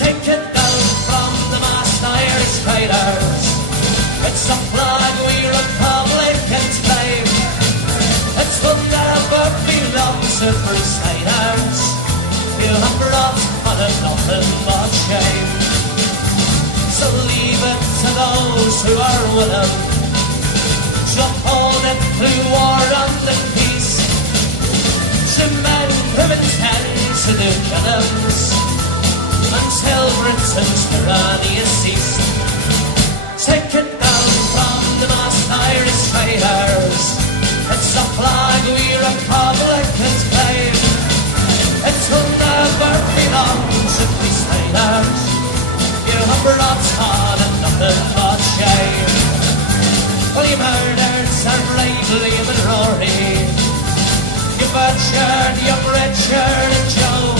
Take it down from the mast, Irish riders. It's a flag we Republicans claim. It will never be long to Crusaders. You have brought on nothing but shame. So leave it to those who are willing to hold it through war and in peace. To men who intend to do killings until Britain's tyranny is ceased. Take it down from the mast, Irish traders. It's a flag we Republicans claim. It will never belong to Crusaders. You have brought on nothing but shame. Well, you murdered Sir Blakely and Rory. You butchered young Richard and Joe.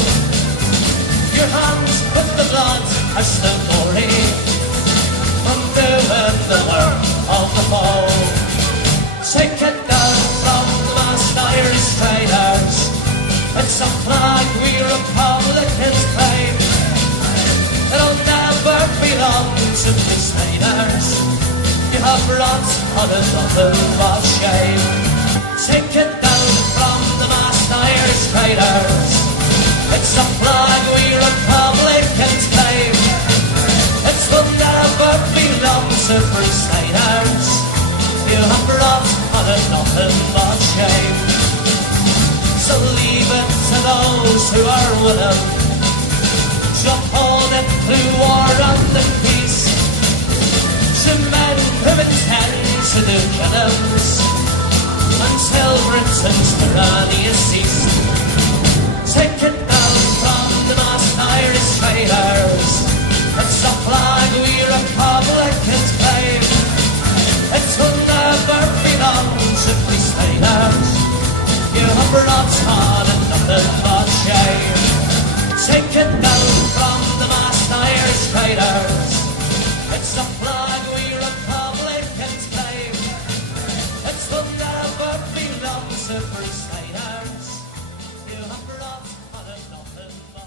Your hands with the blood are still gory, undoing the work of the foe. Take it down from the mast, Irish traders. It's a flag we Republicans claim. It'll never belong to Crusaders. You have brought on nothing but shame. Take it down from the mast, Irish traders. It's a flag we Republicans claim. It will never belong to Crusaders. You have brought on nothing but shame. So leave it to those who are willing to hold it through war and in peace. To men who intend to do killings until Britain's tyranny is ceased. Take it down from the mast, Irish traders. It's a flag we Republicans claim. It will never belong to Crusaders. You have brought on nothing but shame. Take it down from the mast, Irish traders. It's a flag we Republicans claim. It will never belong to Crusaders. You have brought on nothing but